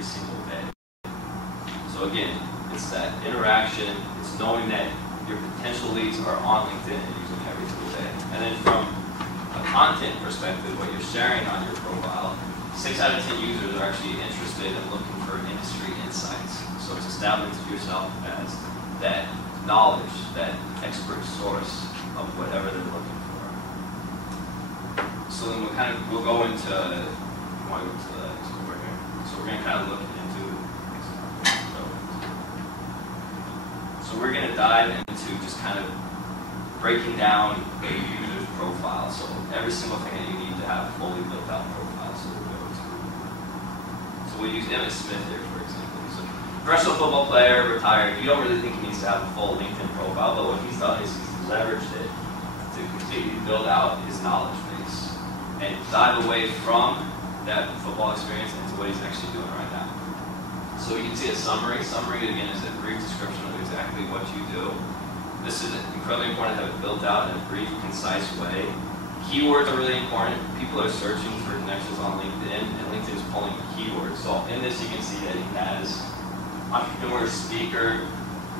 every single day. So again, it's that interaction, it's knowing that your potential leads are on LinkedIn and using it every single day. And then from a content perspective, what you're sharing on your profile, 6 out of 10 users are actually interested in looking for industry insights. So it's establishing yourself as that knowledge, that expert source of whatever they're looking for. So then we'll go into, you want to go to the next one right here. So we're going to kind of look into, so we're going to dive into just kind of breaking down a user's profile. So every single thing that you need to have a fully built out profile. So we'll go to, so we'll use Emmitt Smith here, for example. So professional football player, retired. You don't really think he needs to have a full LinkedIn profile, but what he's done is he's leveraged it to completely build out his knowledge base and dive away from that football experience into what he's actually doing right now. So you can see a summary. Summary, again, is a brief description of exactly what you do. This is incredibly important to have it built out in a brief, concise way. Keywords are really important. People are searching for connections on LinkedIn, and LinkedIn is pulling keywords. So in this, you can see that he has entrepreneur, speaker,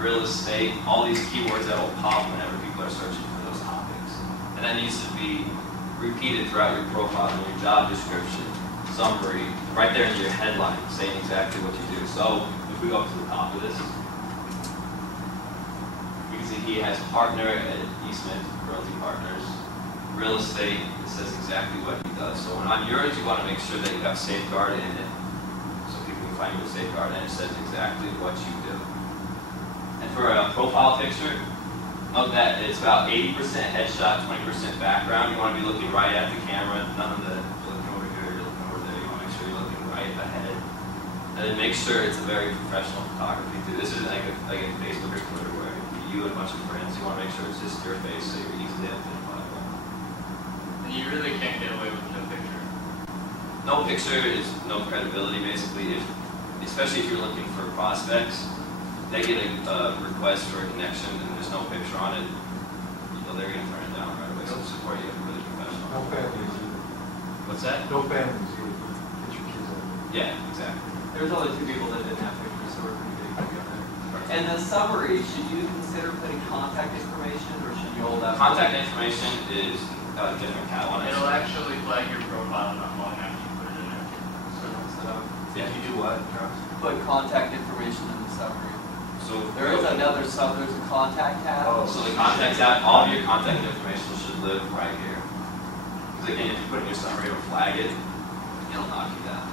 real estate, all these keywords that will pop whenever people are searching for those topics. And that needs to be repeated throughout your profile and your job description, summary, right there in your headline, saying exactly what you do. So if we go up to the top of this, you can see he has partner at eSmith Realty Partners, real estate, it says exactly what he does. So when on yours, you want to make sure that you have Safeguard in it, so people can find you with Safeguard, and it says exactly what you do. And for a profile picture, note that it's about 80% headshot, 20% background. You want to be looking right at the camera, none of the looking over here, you're looking over there. You want to make sure you're looking right ahead. And then make sure it's a very professional photography too. This isn't like a Facebook or Twitter where you and a bunch of friends, you want to make sure it's just your face so you're easily identifiable. And you really can't get away with no picture. No picture is no credibility basically, especially if you're looking for prospects. They get a request for a connection and there's no picture on it, they're going to turn it down right away. So support you have to be really professional. No families either. What's that? No families either. Get your kids out. Yeah, exactly. There's only 2 people that didn't have pictures, so we're pretty big together. And the summary, should you consider putting contact information or should you hold out? Contact information is a different cat one. It'll actually flag your profile not long after you put it in there. So Yeah. You do what, Travis? put contact information in the summary. So There is another sub, there's a contact tab. Oh. So the contact tab, all of your contact information should live right here. Because again, if you put in your summary or flag it, it'll knock you down.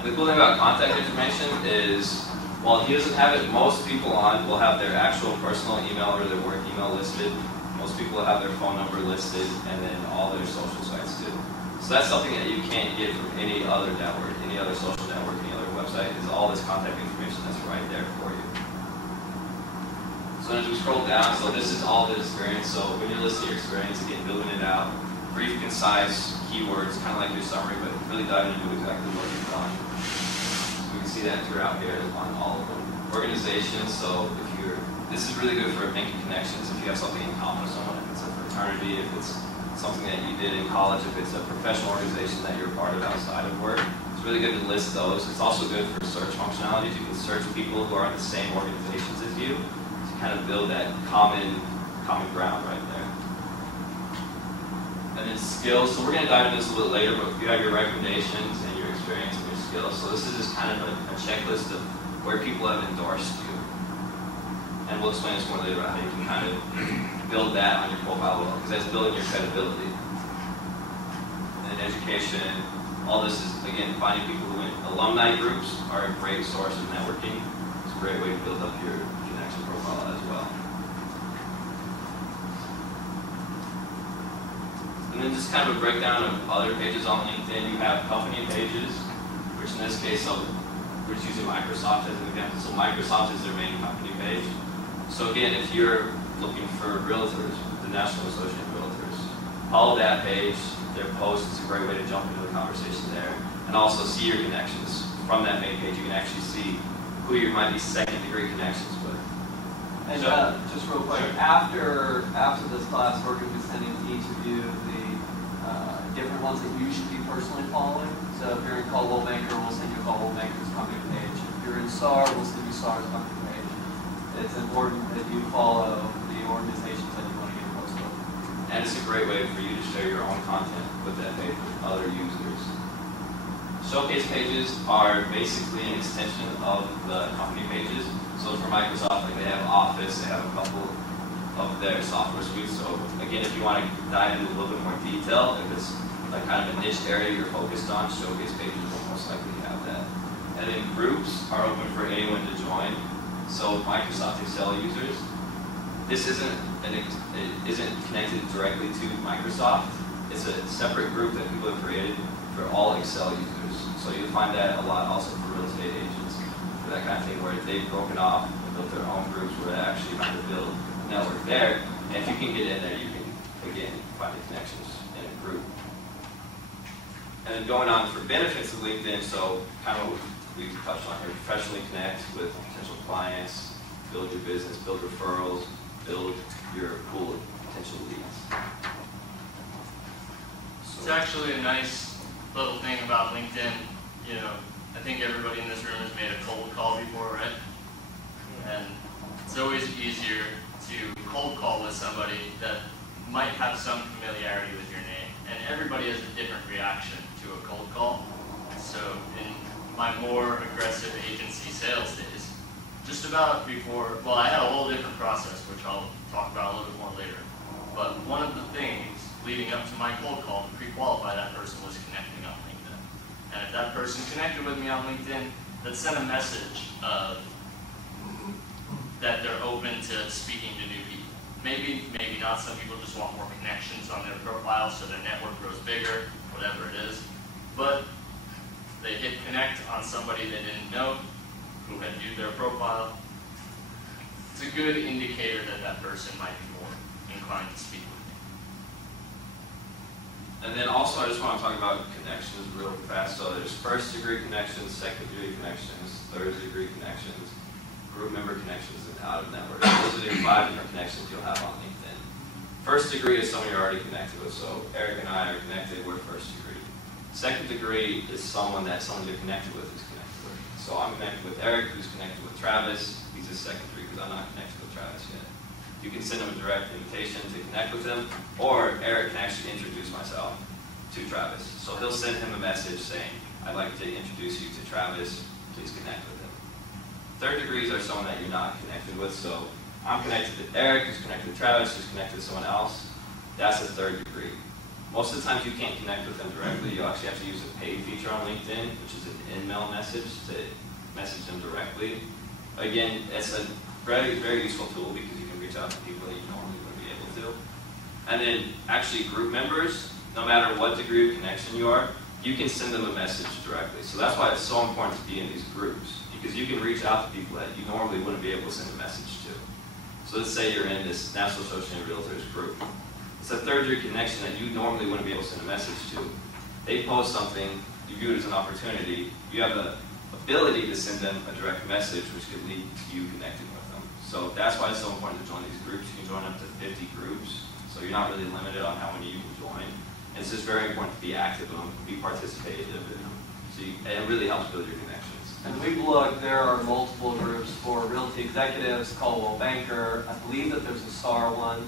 And the cool thing about contact information is, while he doesn't have it, most people on will have their actual personal email or their work email listed. Most people will have their phone number listed, and then all their social sites too. So that's something that you can't get from any other network, any other social network, any other website, is all this contact information that's right there for you. So as we scroll down, so this is all the experience. So when you're listing your experience, again, building it out, brief, concise keywords, kind of like your summary, but really diving into exactly what you've done. We can see that throughout here on all of them. Organizations, so if you're, this is really good for making connections. If you have something in common with someone, if it's a fraternity, if it's something that you did in college, if it's a professional organization that you're a part of outside of work, it's really good to list those. It's also good for search functionalities. You can search people who are in the same organizations as you, kind of build that common ground right there. And then skills, so we're going to dive into this a little later, but you have your recommendations and your experience and your skills. So this is just kind of a checklist of where people have endorsed you. And we'll explain this more later about how you can kind of build that on your profile well, because that's building your credibility. And then education, all this is, again, finding people who win. Alumni groups are a great source of networking. It's a great way to build up your connection profile as well. And then just kind of a breakdown of other pages on LinkedIn. You have company pages, which in this case, we're just using Microsoft as an example. So Microsoft is their main company page. So again, if you're looking for realtors, the National Association of Realtors, follow that page. Their post is a great way to jump into the conversation there. And also see your connections. From that main page, you can actually see who you might be second-degree connections with. And So, just real quick, sure. after this class, we're going to be sending each of you the different ones that you should be personally following. So if you're in Coldwell Banker, we'll send you Coldwell Banker's company page. If you're in SAR, we'll send you SAR's company page. It's important that you follow the organizations that you want to get close to. And it's a great way for you to share your own content with that page with other users. Showcase pages are basically an extension of the company pages. So for Microsoft, like they have Office, they have a couple of their software suites. So again, if you want to dive into a little bit more detail, if it's like kind of a niche area you're focused on, showcase pages will most likely have that. And then groups are open for anyone to join. So Microsoft Excel users, this isn't connected directly to Microsoft. It's a separate group that people have created for all Excel users. So you'll find that a lot also for real estate agents, for that kind of thing where they've broken off and built their own groups where they actually trying to build a network there. And if you can get in there, you can, again, find the connections in a group. And then going on for benefits of LinkedIn, so kind of what we touched on here, professionally connect with potential clients, build your business, build referrals, build your pool of potential leads. It's actually a nice little thing about LinkedIn. You know, I think everybody in this room has made a cold call before, right? And it's always easier to cold call with somebody that might have some familiarity with your name. And everybody has a different reaction to a cold call. So in my more aggressive agency sales days, just about before, well, I had a whole different process, which I'll talk about a little bit more later. But one of the things leading up to my cold call to pre-qualify that person was connecting on LinkedIn. And if that person connected with me on LinkedIn, that sent a message of that they're open to speaking to new people. Maybe, maybe not. Some people just want more connections on their profile so their network grows bigger, whatever it is. But they hit connect on somebody they didn't know, who had viewed their profile. It's a good indicator that that person might be more inclined to speak with me. And then also, I just want to talk about connections real fast. So there's first degree connections, second degree connections, third degree connections, group member connections, and out of network. Those are the 5 different connections you'll have on LinkedIn. First degree is someone you're already connected with. So Eric and I are connected, we're first degree. Second degree is someone that someone you're connected with is connected with. So I'm connected with Eric, who's connected with Travis. He's a second degree because I'm not connected with Travis yet. You can send him a direct invitation to connect with him, or Eric can actually introduce myself to Travis. So he'll send him a message saying, I'd like to introduce you to Travis, please connect with him. Third degrees are someone that you're not connected with. So I'm connected to Eric, who's connected to Travis, who's connected to someone else. That's a third degree. Most of the times you can't connect with them directly. You actually have to use a paid feature on LinkedIn, which is an in-mail message to message them directly. Again, it's a very, very useful tool because you can reach out to people that you normally wouldn't be able to. And then actually group members, no matter what degree of connection you are, you can send them a message directly. So that's why it's so important to be in these groups, because you can reach out to people that you normally wouldn't be able to send a message to. So let's say you're in this National Association of Realtors group. It's a third degree connection that you normally wouldn't be able to send a message to. They post something, you view it as an opportunity, you have the ability to send them a direct message which could lead to you connecting with them. So that's why it's so important to join these groups. You can join up to 50 groups, so you're not really limited on how many you can join. And it's just very important to be active in them, be participative in them. So and it really helps build your connections. And we've looked, there are multiple groups for realty executives, Coldwell Banker. I believe that there's a SAR one.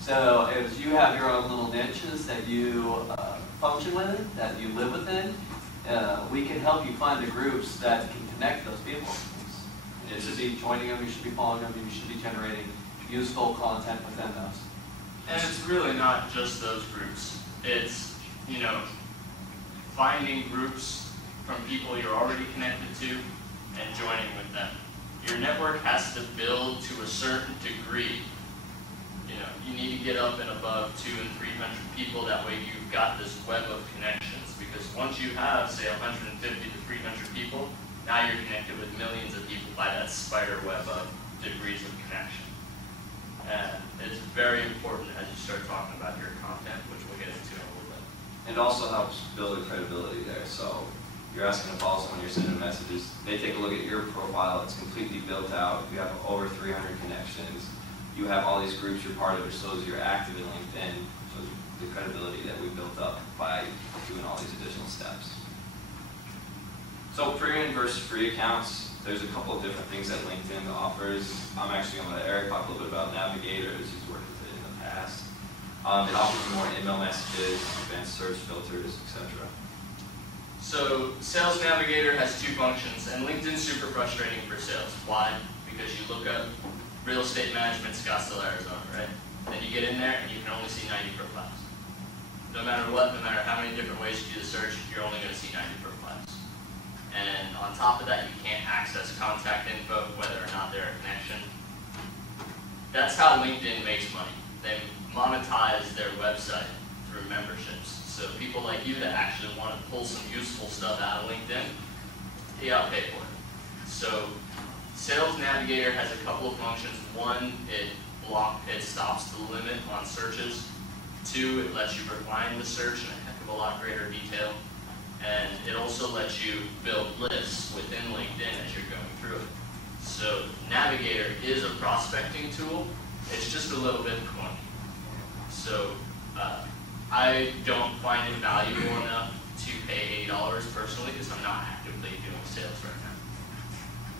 So as you have your own little niches that you function within, that you live within, we can help you find the groups that can connect those people. You should be joining them, you should be following them, you should be generating useful content within those. And it's really not just those groups. It's, you know, finding groups from people you're already connected to and joining with them. Your network has to build to a certain degree. You know, you need to get up and above 200 and 300 people. That way you've got this web of connections. Because once you have, say, 150 to 300 people, now you're connected with millions of people by that spider web of degrees of connection. And it's very important as you start talking about your content, which we'll get into in a little bit. It also helps build a credibility there. So you're asking to follow someone, you're sending messages. They take a look at your profile. It's completely built out. You have over 300 connections. You have all these groups you're part of. It shows you're active in LinkedIn. Shows the credibility that we built up by doing all these additional steps. So premium versus free accounts, there's a couple of different things that LinkedIn offers. I'm actually going to let Eric talk a little bit about Navigator, as he's worked with it in the past. It offers more email messages, advanced search filters, etc. So Sales Navigator has two functions, and LinkedIn's super frustrating for sales. Why? Because you look up real estate management, Scottsdale, Arizona, right? Then you get in there and you can only see 90 profiles. No matter what, no matter how many different ways you do the search, you're only going to see 90 profiles. And on top of that, you can't access contact info, whether or not they're a connection. That's how LinkedIn makes money. They monetize their website through memberships. So people like you that actually want to pull some useful stuff out of LinkedIn, you gotta pay for it. So Sales Navigator has a couple of functions. One, it stops the limit on searches. Two, it lets you refine the search in a heck of a lot greater detail. And it also lets you build lists within LinkedIn as you're going through it. So Navigator is a prospecting tool. It's just a little bit clunky. So I don't find it valuable enough to pay $8 personally because I'm not actively doing sales right now.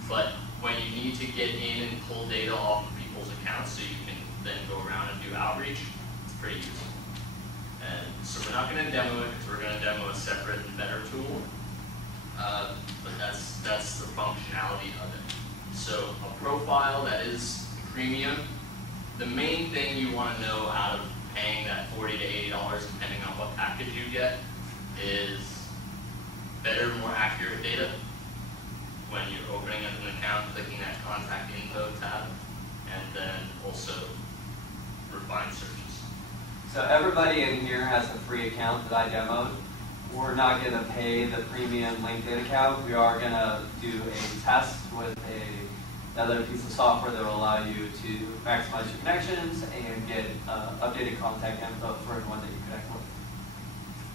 But when you need to get in and pull data off of people's accounts so you can then go around and do outreach, it's pretty useful. And so we're not going to demo it because we're going to demo a separate and better tool. But that's the functionality of it. So a profile that is premium, the main thing you want to know out of paying that $40 to $80, depending on what package you get, is better, more accurate data. When you're opening up an account, clicking that contact info tab, and then also refined searches. So everybody in here has a free account that I demoed. We're not going to pay the premium LinkedIn account. We are going to do a test with another piece of software that will allow you to maximize your connections and get updated contact info for everyone that you connect with.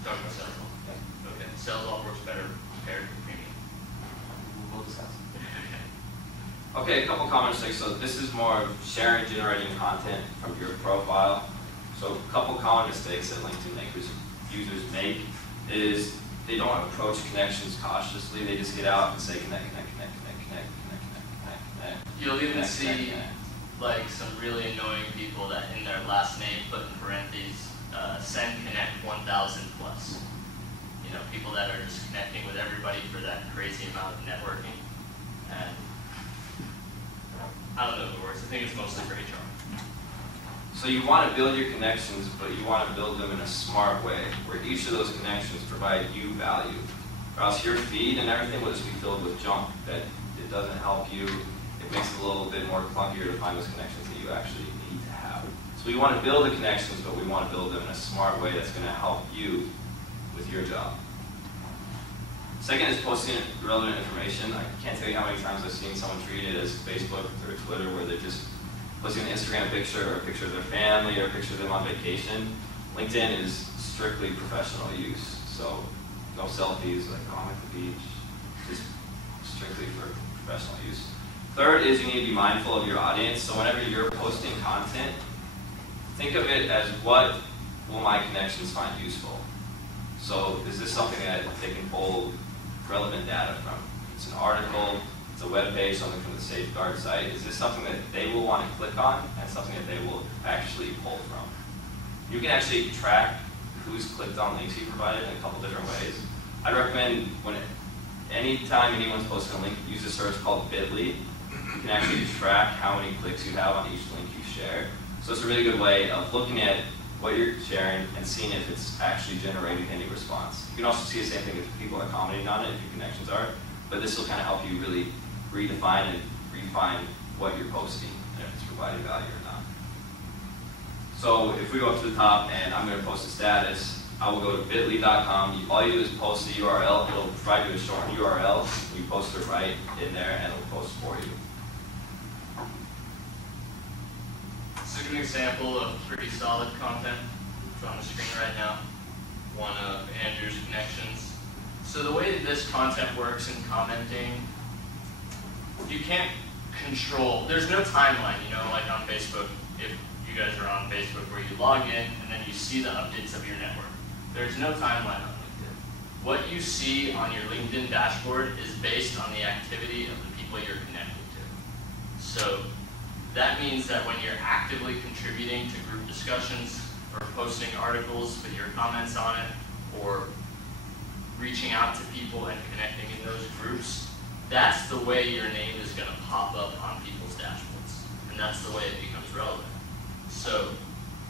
Talking about sales off. Yeah. Okay. Sales off works better compared to premium. We'll discuss. Okay, a couple common mistakes. So this is more of sharing, generating content from your profile. So a couple common mistakes that LinkedIn users make is they don't approach connections cautiously. They just get out and say connect. You'll even see like some really annoying people that in their last name put in parentheses, send connect 1,000 plus. You know, people that are just connecting with everybody for that crazy amount of networking. And I don't know the words. I think it's mostly for HR. So you want to build your connections, but you want to build them in a smart way, where each of those connections provide you value. Or else your feed and everything will just be filled with junk that it doesn't help you. It makes it a little bit more clunkier to find those connections that you actually need to have. So we want to build the connections, but we want to build them in a smart way that's going to help you with your job. Second is posting relevant information. I can't tell you how many times I've seen someone treat it as Facebook or Twitter, where they're just posting an Instagram picture or a picture of their family or a picture of them on vacation. LinkedIn is strictly professional use, so no selfies like I'm at the beach, just strictly for professional use. Third is you need to be mindful of your audience. So whenever you're posting content, think of it as what will my connections find useful. So is this something that they can pull relevant data from? It's an article, it's a web page, something from the Safeguard site. Is this something that they will want to click on and something that they will actually pull from? You can actually track who's clicked on links you provided in a couple different ways. I'd recommend anytime anyone's posting a link, use a service called Bitly. You can actually track how many clicks you have on each link you share. So it's a really good way of looking at what you're sharing and seeing if it's actually generating any response. You can also see the same thing if people are commenting on it, if your connections are. But this will kind of help you really redefine and refine what you're posting and if it's providing value or not. So if we go up to the top and I'm going to post a status, I will go to bit.ly.com. All you do is post the URL. It'll provide you a short URL. You post it right in there and it'll post for you. This is an example of pretty solid content. It's on the screen right now. One of Andrew's connections. So the way that this content works in commenting, you can't control, there's no timeline, you know, like on Facebook. If you you guys are on Facebook where you log in and then you see the updates of your network. There's no timeline on LinkedIn. What you see on your LinkedIn dashboard is based on the activity of the people you're connected to. So that means that when you're actively contributing to group discussions or posting articles with your comments on it or reaching out to people and connecting in those groups, that's the way your name is going to pop up on people's dashboards. And that's the way it becomes relevant. So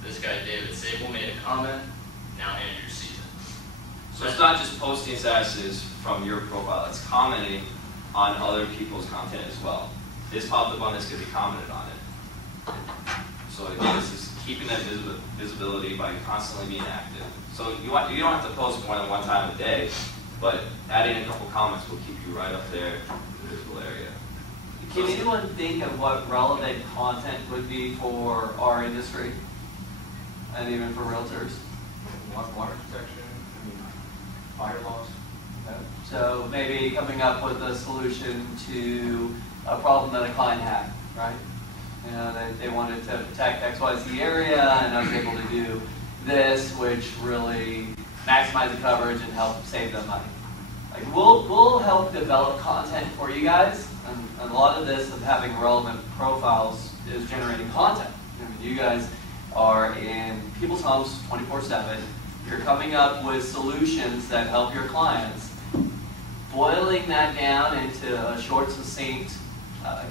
this guy, David Sable, made a comment. Now Andrew sees it. So it's not just posting statuses from your profile, it's commenting on other people's content as well. This popped up on this because he commented on it. So again, this is keeping that visibility by constantly being active. So you don't have to post more than one time a day, but adding a couple comments will keep you right up there in the visible area. Can anyone think of what relevant content would be for our industry? And even for realtors? Water protection, fire laws. Okay. So maybe coming up with a solution to a problem that a client had, right? You know, they wanted to protect XYZ area, and I was able to do this, which really maximize the coverage and help save them money. Like we'll help develop content for you guys, and a lot of this of having relevant profiles is generating content. I mean, you guys are in people's homes 24/7. You're coming up with solutions that help your clients. Boiling that down into a short, succinct,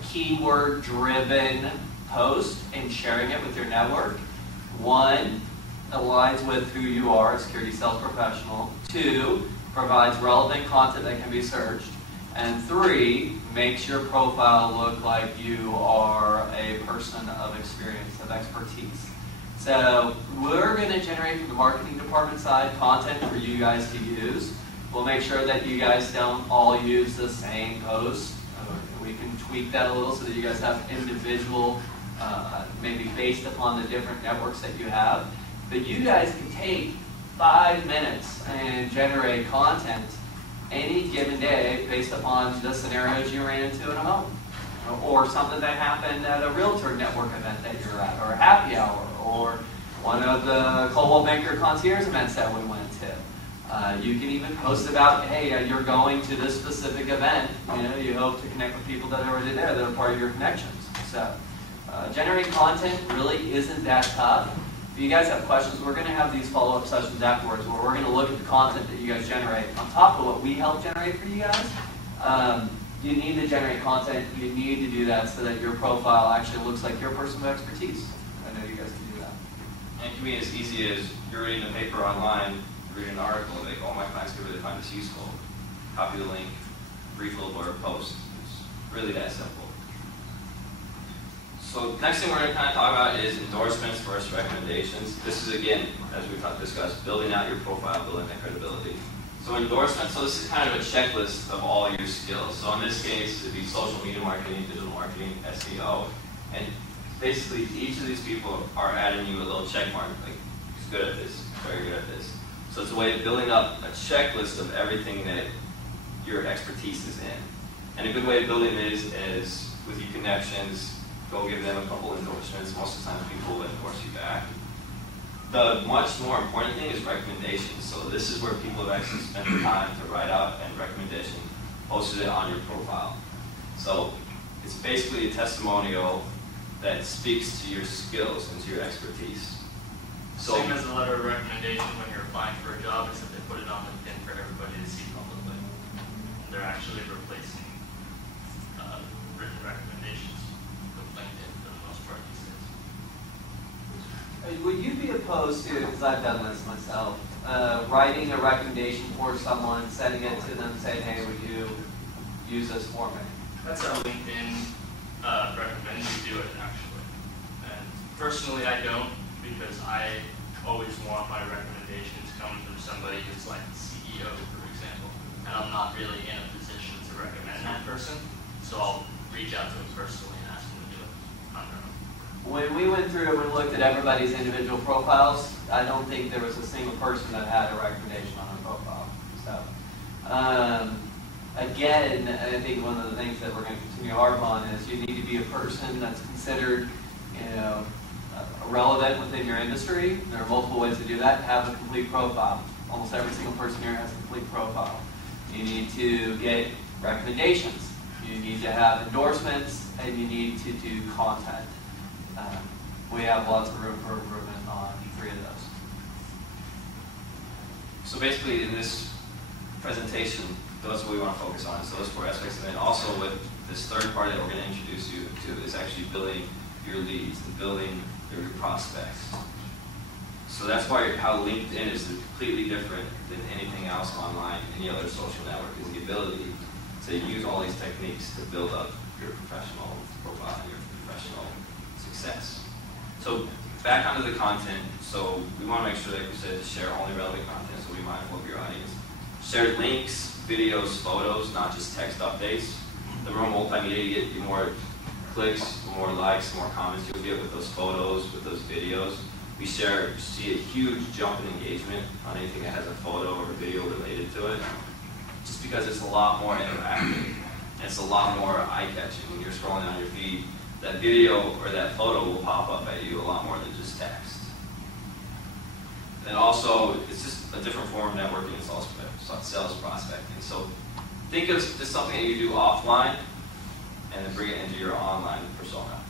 keyword-driven post and sharing it with your network. One, aligns with who you are, a security sales professional. Two, provides relevant content that can be searched. And three, makes your profile look like you are a person of experience, of expertise. So we're going to generate from the marketing department side content for you guys to use. We'll make sure that you guys don't all use the same post. We can tweak that a little so that you guys have individual, maybe based upon the different networks that you have. But you guys can take 5 minutes and generate content any given day based upon the scenarios you ran into in a home. Or something that happened at a realtor network event that you're at, or a happy hour, or one of the Coldwell Banker concierge events that we went to. You can even post about, hey, you're going to this specific event. You know, you hope to connect with people that are already there, that are part of your connections. So, generating content really isn't that tough. If you guys have questions, we're going to have these follow-up sessions afterwards where we're going to look at the content that you guys generate on top of what we help generate for you guys. You need to generate content. You need to do that so that your profile actually looks like you're a person of expertise. I know you guys can do that. And it can be as easy as you're reading a paper online, reading an article, like, oh, my clients could really find this useful. Copy the link, brief little blurb post. It's really that simple. So next thing we're going to kind of talk about is endorsements versus recommendations. This is, again, as we've discussed, building out your profile, building that credibility. So endorsements, so this is kind of a checklist of all your skills. So in this case, it'd be social media marketing, digital marketing, SEO. And basically, each of these people are adding you a little check mark, like, he's good at this, very good at this. So it's a way of building up a checklist of everything that your expertise is in. And a good way of building it is with your connections, go give them a couple endorsements. Most of the time, people will endorse you back. The much more important thing is recommendations. So this is where people have actually spent the time to write out a recommendation, posted it on your profile. So it's basically a testimonial that speaks to your skills and to your expertise. So, same as a letter of recommendation when you're applying for a job, except they put it on LinkedIn for everybody to see publicly. They're actually replacing written recommendations with LinkedIn for the most part these days. Would you be opposed to, because I've done this myself, writing a recommendation for someone, sending it to them, saying, hey, would you use this for me? That's how LinkedIn recommends you do it, actually. And personally, I don't, because I always want my recommendations coming from somebody who's like the CEO, for example, and I'm not really in a position to recommend that person, so I'll reach out to them personally and ask them to do it on their own. When we went through and we looked at everybody's individual profiles, I don't think there was a single person that had a recommendation on their profile. So, again, I think one of the things that we're going to continue to harp on is you need to be a person that's considered, you know, relevant within your industry. There are multiple ways to do that. Have a complete profile. Almost every single person here has a complete profile. You need to get recommendations. You need to have endorsements, and you need to do content. We have lots of room for improvement on 3 of those. So basically, in this presentation, those are what we want to focus on. So those 4 aspects, and then also with this third part that we're going to introduce you to is actually building your leads and building your prospects. So that's why how LinkedIn is completely different than anything else online, any other social network, is the ability to use all these techniques to build up your professional profile and your professional success. So back onto the content. So we want to make sure, like we said, to share only relevant content, so be mindful of your audience. Share links, videos, photos, not just text updates. The more multimedia you get, the more clicks, the more likes, the more comments you'll get with those photos, with those videos. We see a huge jump in engagement on anything that has a photo or a video related to it, just because it's a lot more interactive, and it's a lot more eye-catching. When you're scrolling on your feed, that video or that photo will pop up at you a lot more than just text. And also, it's just a different form of networking. It's also sales prospecting. So think of just something that you do offline, and then bring it into your online persona.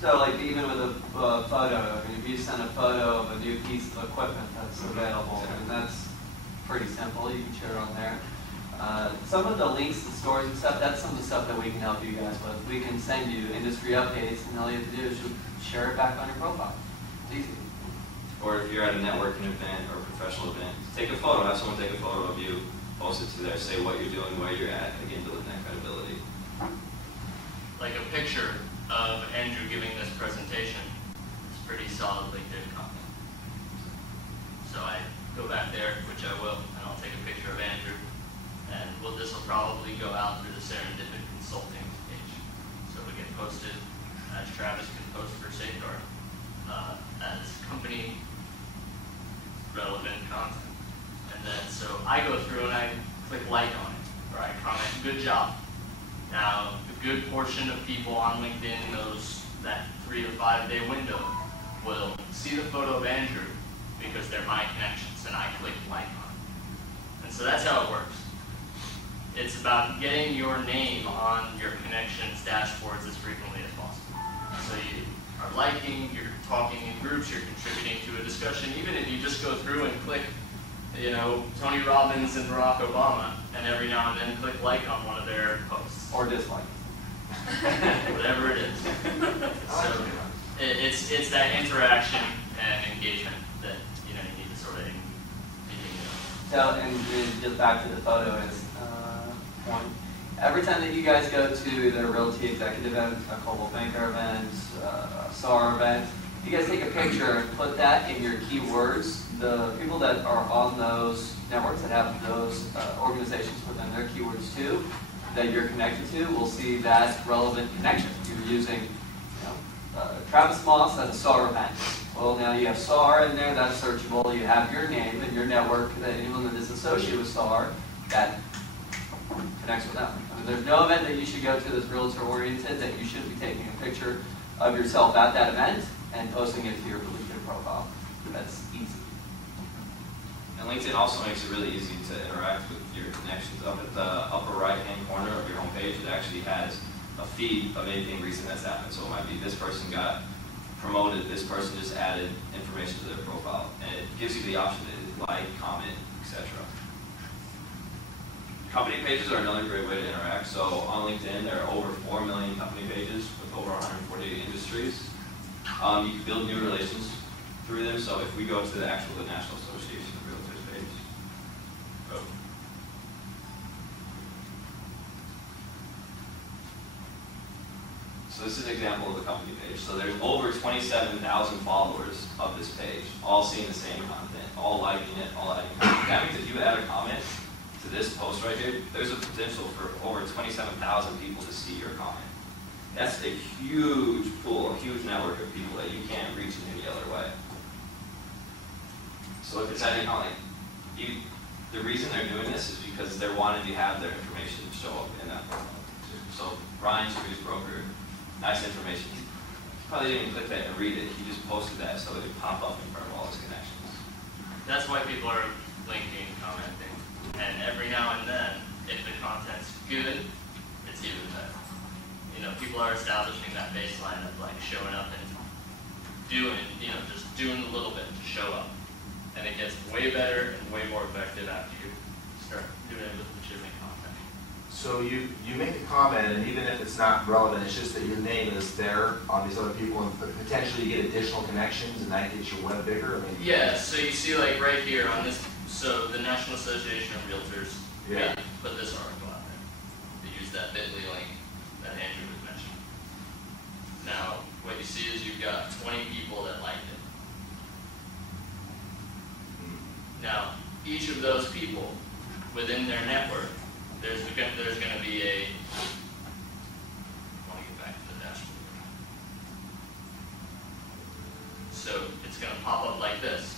So like even with a photo, I mean, if you send a photo of a new piece of equipment that's available, and that's pretty simple, you can share it on there. Some of the links and stories and stuff, that's some of the stuff that we can help you guys with. We can send you industry updates, and all you have to do is just share it back on your profile. It's easy. Or if you're at a networking event or a professional event, take a photo, have someone take a photo of you, post it to there, say what you're doing, where you're at, again, building that credibility. Like a picture of Andrew giving this presentation is pretty solid LinkedIn content. So I go back there, which I will, and I'll take a picture of Andrew, and this will probably go out through the Serendipity Consulting page. So we get posted, as Travis can post for Safeguard, as company relevant content. And then so I go through and I click like on it, or I comment, good job. Now, a good portion of people on LinkedIn knows that 3 to 5 day window will see the photo of Andrew because they're my connections, and I click like on it. And so that's how it works. It's about getting your name on your connections dashboards as frequently as possible. So you are liking, you're talking in groups, you're contributing to a discussion, even if you just go through and click, you know, Tony Robbins and Barack Obama, and every now and then click like on one of their posts. Or dislike. Whatever it is. So it's that interaction and engagement that you need to sort of be. So, and just back to the photo is point. Every time that you guys go to either a Realty Executive event, a Coldwell Banker event, a SAR event, you guys take a picture and put that in your keywords. The people that are on those networks that have those organizations within their keywords too, that you're connected to, will see that relevant connection. You're using, Travis Moss at a SAR event. Well, now you have SAR in there, that's searchable. You have your name and your network, that anyone that is associated with SAR, that connects with them. I mean, there's no event that you should go to that's realtor-oriented that you shouldn't be taking a picture of yourself at that event and posting it to your LinkedIn profile. That's easy. And LinkedIn also makes it really easy to interact with your connections. Up at the upper right-hand corner of your homepage, it actually has a feed of anything recent that's happened. So it might be this person got promoted, this person just added information to their profile. And it gives you the option to like, comment, etc. Company pages are another great way to interact. So on LinkedIn, there are over 4 million company pages with over 148 industries. You can build new relations through them. So if we go to the actual National Association of Realtors page, so this is an example of the company page. So there's over 27,000 followers of this page, all seeing the same content, all liking it, all adding content. That means if you add a comment to this post right here, there's a potential for over 27,000 people to see your comment. That's a huge pool, a huge network of people that you can't reach in any other way. So if it's adding comment, the reason they're doing this is because they're wanting to have their information show up in that profile. So Ryan Shrews Broker, nice information. probably didn't even click that and read it. He just posted that so it would pop up in front of all his connections. That's why people are linking, commenting, and every now and then, if the content's good, it's even better. You know, people are establishing that baseline of like showing up and doing, you know, just doing a little bit to show up. And it gets way better and way more effective after you start doing it with legitimate content. So you make a comment, and even if it's not relevant, it's just that your name is there on these other people, and potentially you get additional connections, and that gets your web bigger. I mean, Yeah, so you see like right here on this, so the National Association of Realtors, Yeah. they put this article out there. They use that bit.ly link that Andrew was mentioning. Now, what you see is you've got 20 people that liked it. Now, each of those people within their network, there's going to be a, I want to get back to the dashboard. So it's going to pop up like this.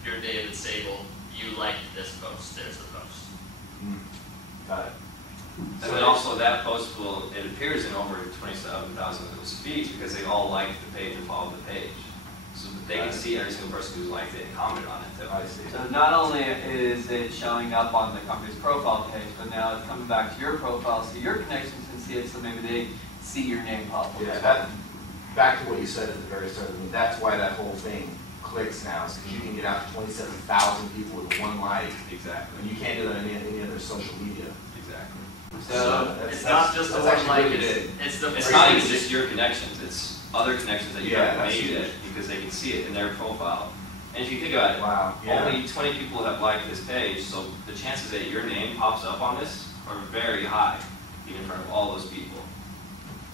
If you're David Sable, you liked this post, there's the post. got it. And then also that post will, it appears in over 27,000 of those feeds because they all liked the page and followed the page. So that they can see every single person who's liked it and commented on it too. I see. So not only is it showing up on the company's profile page, but now it's coming back to your profile so your connections can see it, so maybe they see your name pop up. Yeah, that, back to what you said at the very start. I mean, that's why that whole thing clicks now, is because you can get out to 27,000 people with one like, Exactly. and you can't do that on any other social media. Exactly. So that's- it's not just the that's one like, actually really it's the It's not even just your connections, it's other connections that you Yeah, have that's made huge. it because they can see it in their profile. And if you think about it, Wow. Yeah. only 20 people have liked this page, so the chances that your name pops up on this are very high, even in front of all those people.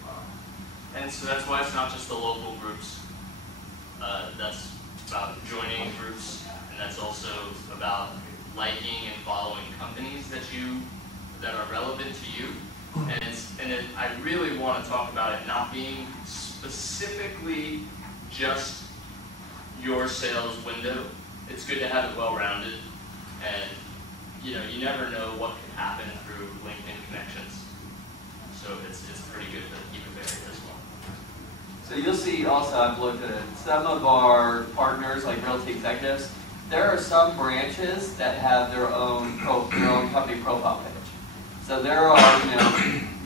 Wow. And so that's why it's not just the local groups. That's about joining groups, and that's also about liking and following companies that are relevant to you. And I really want to talk about it not being specifically just your sales window. It's good to have it well-rounded, and you never know what can happen through LinkedIn connections. So it's pretty good to keep it varied as well. So you'll see also, I've looked at some of our partners, like Realty Executives, there are some branches that have their own company profile page. So there are,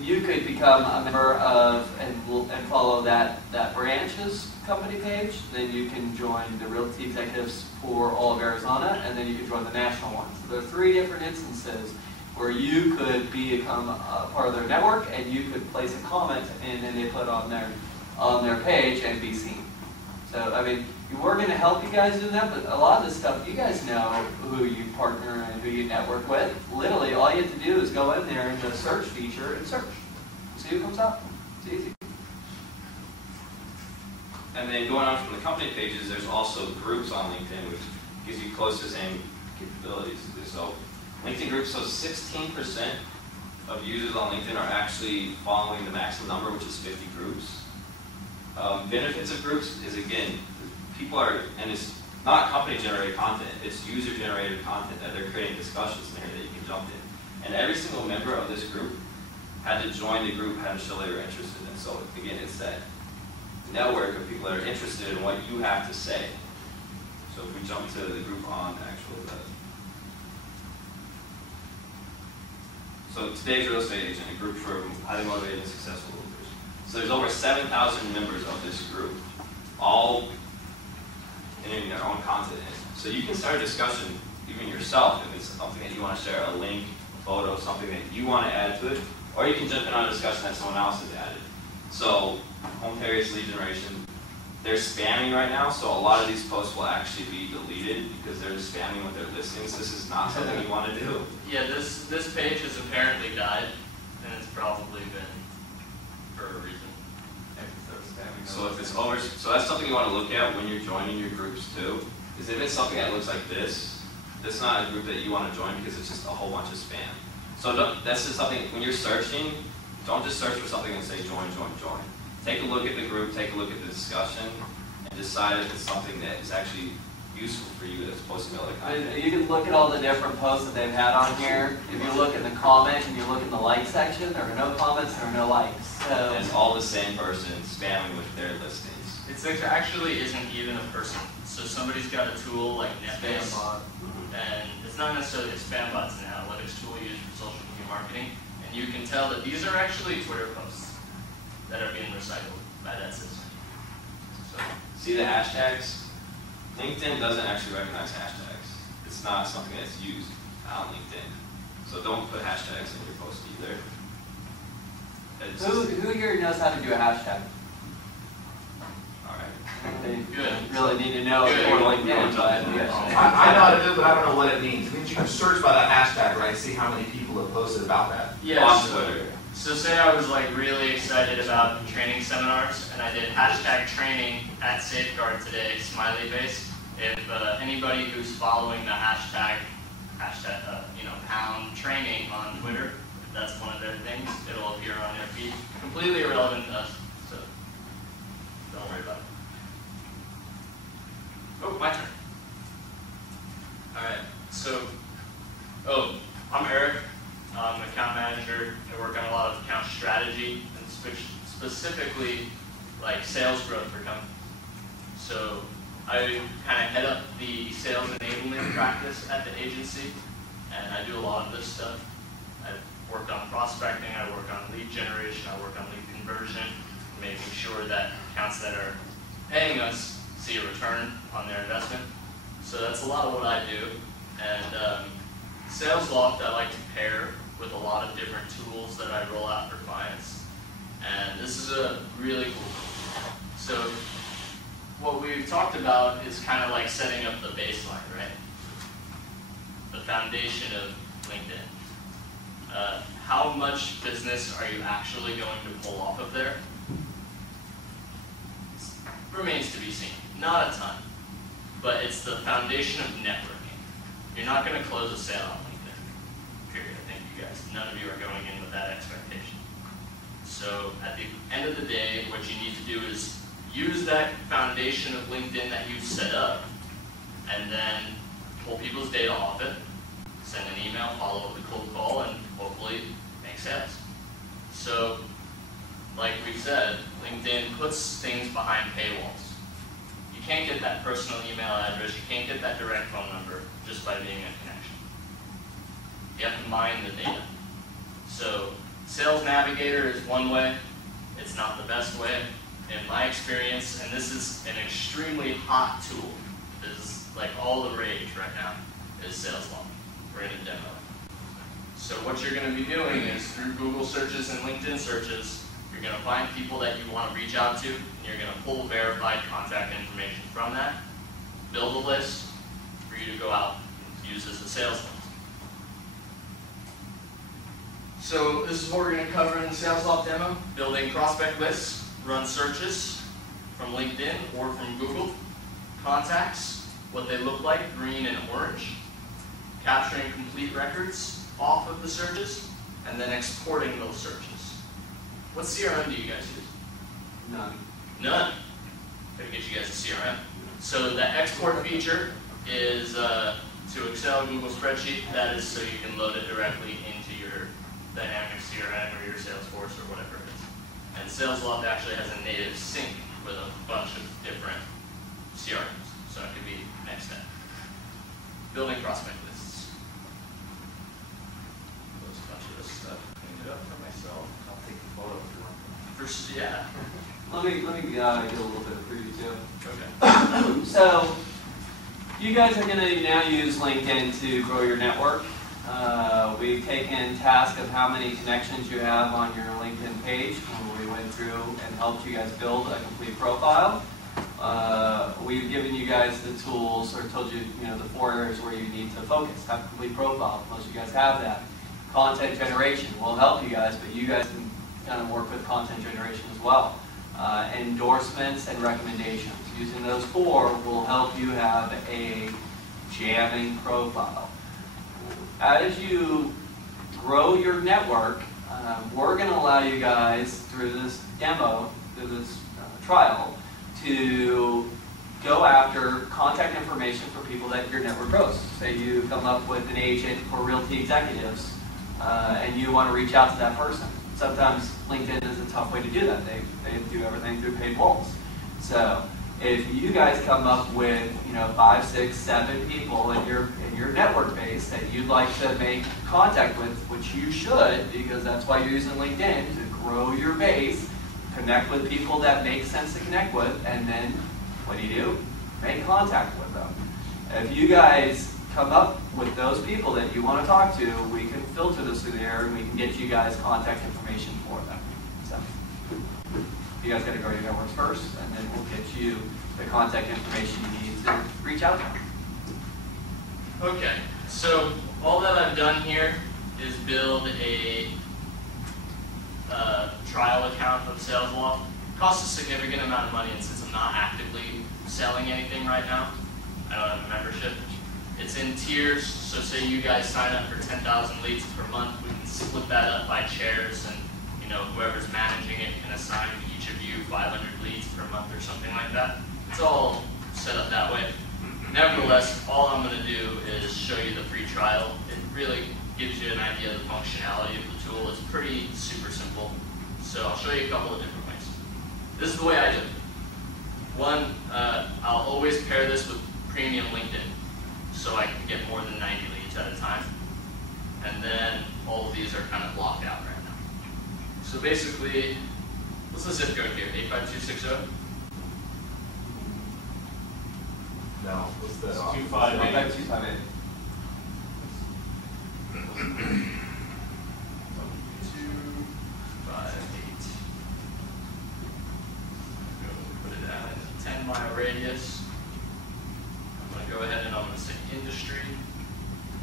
you could become a member of and follow that branch's company page. Then you can join the Realty Executives for all of Arizona, and then you can join the national one. So there are 3 different instances where you could become a part of their network, and you could place a comment, and then they put on their page and be seen. So I mean, we're going to help you guys do that, but a lot of this stuff, you guys know who you partner and who you network with. Literally, all you have to do is go in there in the search feature and search. See who comes up. It's easy. And then going on from the company pages, there's also groups on LinkedIn, which gives you close to the same capabilities. So LinkedIn groups, so 16% of users on LinkedIn are actually following the maximum number, which is 50 groups. Benefits of groups is, again, people are, and it's not company-generated content, it's user-generated content that they're creating discussions in here that you can jump in. And every single member of this group had to join the group, had to show they were interested in. So again, it's that network of people that are interested in what you have to say. So if we jump to the group on actual, so today's real estate agent, a group for highly motivated and successful leaders. So there's over 7,000 members of this group, all in their own content. So you can start a discussion even yourself if it's something that you want to share, a link, a photo, something that you want to add to it, or you can jump in on a discussion that someone else has added. So home carriers, lead generation, they're spamming right now, so a lot of these posts will actually be deleted because they're just spamming with their listings. This is not something you want to do. Yeah, this page has apparently died, and it's probably been for a reason. So if it's over, so that's something you want to look at when you're joining your groups too, is if it's something that looks like this, that's not a group that you want to join because it's just a whole bunch of spam. So that's just something, when you're searching, don't just search for something and say join, join, join. Take a look at the group, take a look at the discussion, and decide if it's something that is actually useful for you as opposed to other I mean, content. you can look at all the different posts that they've had on here. If you look in the comment and you look in the like section, there are no comments, there are no likes. So And it's all the same person spamming with their listings. It actually isn't even a person. So somebody's got a tool like NetBase, and it's not necessarily a spam bot, it's an analytics tool used for social media marketing, and you can tell that these are actually Twitter posts that are being recycled by that system. So, See the hashtags? LinkedIn doesn't actually recognize hashtags. It's not something that's used on LinkedIn. So don't put hashtags in your post either. It's who here knows how to do a hashtag? alright. They Good. really need to know Good. for LinkedIn, but I know how to do it, but I don't know what it means. It means you can search by that hashtag, right? See how many people have posted about that. On Twitter. So say I was like really excited about training seminars, and I did hashtag training at Safeguard today, smiley face. If anybody who's following the hashtag pound training on Twitter, if that's one of their things, it'll appear on their feed. Completely irrelevant to us, so don't worry about it. Oh, my turn. All right. So, I'm Eric. I'm an account manager. I work on a lot of account strategy and specifically like sales growth for companies. So I kind of head up the sales enablement practice at the agency, and I do a lot of this stuff. I've worked on prospecting, I work on lead generation, I work on lead conversion, making sure that accounts that are paying us see a return on their investment. So that's a lot of what I do. And SalesLoft I like to pair with a lot of different tools that I roll out for clients. And this is a really cool tool. So what we've talked about is kind of like setting up the baseline, right? The foundation of LinkedIn. How much business are you actually going to pull off of there? Remains to be seen. Not a ton, but it's the foundation of networking. You're not going to close a sale on LinkedIn, period. I think you guys, none of you are going in with that expectation. So at the end of the day, what you need to do is use that foundation of LinkedIn that you've set up, and then pull people's data off it, send an email, follow up with a cold call, and hopefully make sales. So, like we've said, LinkedIn puts things behind paywalls. You can't get that personal email address, you can't get that direct phone number just by being a connection. You have to mine the data. So, Sales Navigator is one way. It's not the best way. In my experience, and this is an extremely hot tool, this is like all the rage right now, is SalesLoft. We're in a demo. So what you're going to be doing is through Google searches and LinkedIn searches, you're going to find people that you want to reach out to, and you're going to pull verified contact information from that, build a list for you to go out and use as a sales list. So this is what we're going to cover in the SalesLoft demo, building prospect lists, run searches from LinkedIn or from Google, contacts, what they look like, green and orange, capturing complete records off of the searches, and then exporting those searches. What CRM do you guys use? none. None. Gotta get you guys a CRM. So the export feature is to Excel, Google Spreadsheet. That is so you can load it directly into your Dynamics CRM or your Salesforce or whatever it is. And SalesLoft actually has a native sync with a bunch of different CRMs. So it could be next step. Building prospect lists. There's a bunch of this stuff. Clean it up for myself. I'll take the photo if you want. First, yeah. Let me get a little bit of preview too. Okay. So, you guys are going to now use LinkedIn to grow your network. We've taken task of how many connections you have on your LinkedIn page when we went through and helped you guys build a complete profile. We've given you guys the tools or told you, the 4 areas where you need to focus, have a complete profile. Most of you guys have that. Content generation will help you guys, but you guys can kind of work with content generation as well. Endorsements and recommendations. Using those 4 will help you have a jamming profile. As you grow your network, we're going to allow you guys through this demo, through this trial, to go after contact information for people that your network grows. Say you come up with an agent for Realty Executives, and you want to reach out to that person. Sometimes LinkedIn is a tough way to do that. They do everything through paid walls. So if you guys come up with 5, 6, 7 people in your network base that you'd like to make contact with, which you should, because that's why you're using LinkedIn, to grow your base, connect with people that make sense to connect with, and then what do? Make contact with them. If you guys come up with those people that you want to talk to, we can filter this through there and we can get you guys contact information for them. So you guys got to grow your networks first, and then we'll get you the contact information you need to reach out to them. Okay, so all that I've done here is build a trial account of SalesLoft. It costs a significant amount of money, and since I'm not actively selling anything right now, I don't have a membership. It's in tiers, so say you guys sign up for 10,000 leads per month, we can split that up by chairs, and whoever's managing it can assign each of you 500 leads per month or something like that. It's all set up that way. Nevertheless, all I'm going to do is show you the free trial. It really gives you an idea of the functionality of the tool. It's pretty super simple. So I'll show you a couple of different ways. This is the way I do it. One, I'll always pair this with premium LinkedIn, so I can get more than 90 leads at a time. And then all of these are kind of blocked out right now. So basically, what's the zip code here? 85260? No, what's the? 258. 258. 258. Put it down in a 10-mile radius. I'm going to go ahead and I'm going to say industry,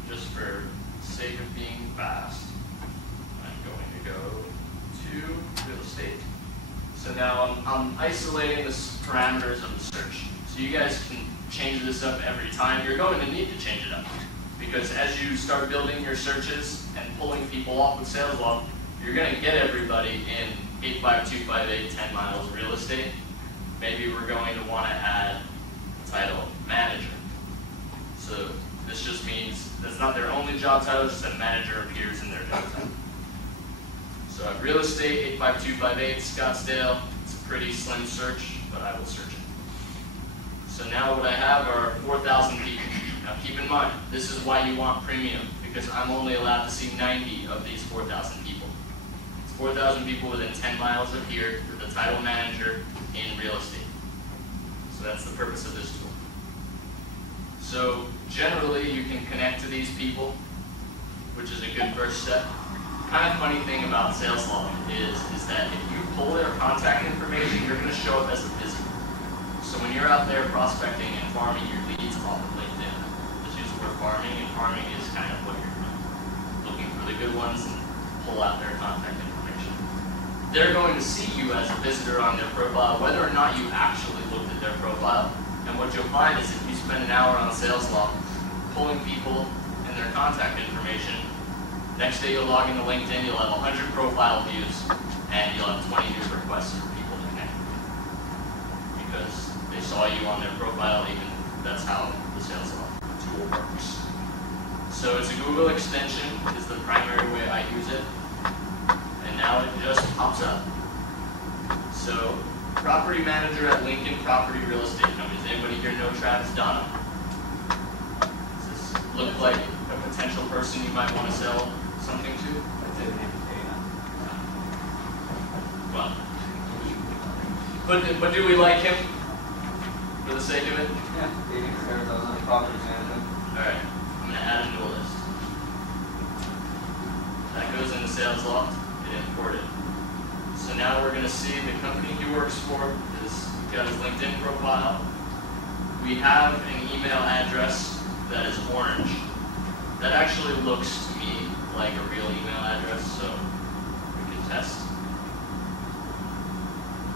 just for sake of being fast. I'm going to go to real estate. So now I'm isolating the parameters of the search. So you guys can change this up every time. You're going to need to change it up, because as you start building your searches and pulling people off with SalesLoft, you're going to get everybody in 85258 10 miles real estate. Maybe we're going to want to add the title manager. So this just means that's not their only job title, it's just that manager appears in their job title. So at real estate 85258 Scottsdale, it's a pretty slim search, but I will search it. So now what I have are 4,000 people. Now keep in mind, this is why you want premium, because I'm only allowed to see 90 of these 4,000 people. It's 4,000 people within 10 miles of here with a title manager in real estate. So that's the purpose of this tool. So generally you can connect to these people, which is a good first step. Kind of funny thing about SalesLoft is that if you pull their contact information, you're going to show up as a visitor. So when you're out there prospecting and farming your leads off of LinkedIn, let's use the word farming, and farming is kind of what you're doing. Looking for the good ones and pull out their contact information. They're going to see you as a visitor on their profile, whether or not you actually looked at their profile. And what you'll find is if you spend an hour on SalesLoft pulling people and their contact information, next day you'll log into LinkedIn, you'll have 100 profile views, and you'll have 20 new requests for people to connect with you. Because they saw you on their profile, even that's how the SalesLoft tool works. So it's a Google extension, is the primary way I use it. And now it just pops up. So, property manager at Lincoln Property Real Estate Company. Does anybody here know Travis Donna? Does this look like a potential person you might want to sell something to? Well, but do we like him for the sake of it? Yeah, Phoenix, Arizona, property management. Alright, I'm going to add him to a list. That goes into SalesLoft, get imported. So now we're going to see the company he works for. He's got his LinkedIn profile. We have an email address that is orange. That actually looks to me like a real email address, so we can test.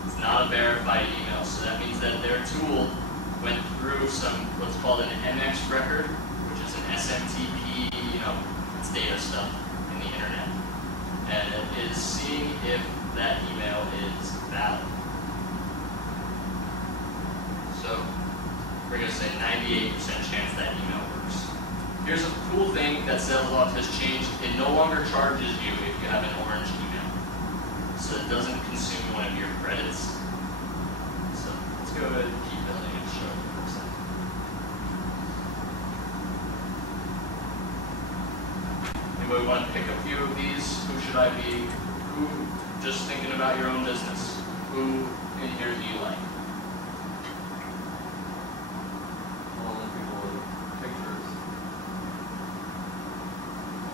It's not a verified email, so that means that their tool went through some what's called an MX record, which is an SMTP, it's data stuff in the internet. And it is seeing if that email is valid. So we're going to say 98% chance that email works. Here's a cool thing that SalesLoft has changed. It no longer charges you if you have an orange email. So it doesn't consume one of your credits. So let's go ahead and keep building and show it for a second. Anybody want to pick a few of these? Who should I be? Who, just thinking about your own business, who in here do you like? Only people with pictures.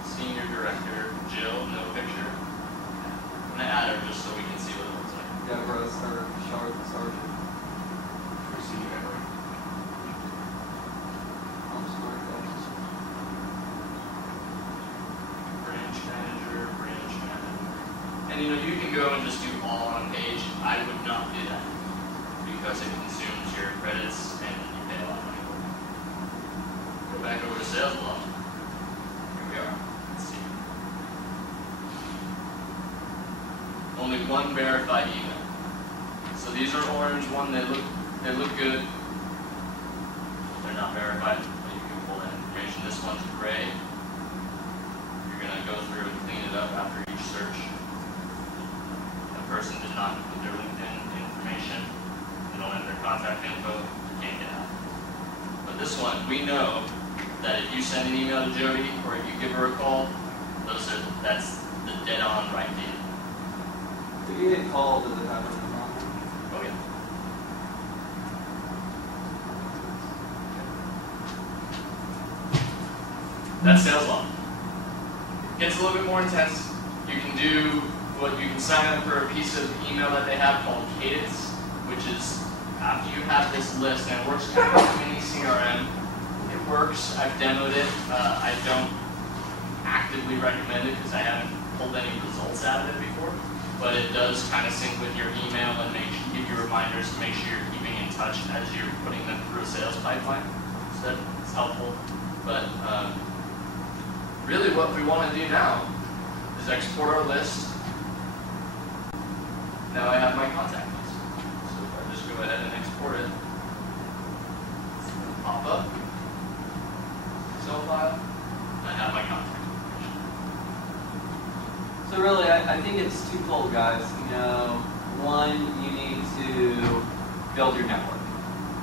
Senior director, Jill, no picture. I'm going to add her just so we can see what it looks like. Deborah Sargent. Chrissy Emery. I'm sorry, guys. Branch manager. And you know, you can go and just do all on page. I would not do that because it consumes your credits and you pay a lot of money for it. Go back over to SalesLoft. Here we are. Let's see. Only one verified email. So these are orange one, they look good. They're not verified, but you can pull that information. This one's gray. You're gonna go through and clean it up after each search. The person did not include their LinkedIn information. They don't have their contact info. You can't get out. But this one, we know that if you send an email to Jody or if you give her a call, that's the dead on right deal. If you get called, does it happen? Oh yeah. That's SalesLoft. Gets a little bit more intense. You can do you can sign up for a piece of email that they have called Cadence, which is after you have this list, and it works kind of like a mini CRM. It works. I've demoed it. I don't actively recommend it because I haven't pulled any results out of it before. But it does kind of sync with your email and give you reminders to make sure you're keeping in touch as you're putting them through a sales pipeline. So that's helpful. But really what we want to do now is export our list. Now I have my contact list. So if I just go ahead and export it, it's going to pop up, Excel file, and I have my contact. So really, I think it's twofold, guys. You know, one, you need to build your network.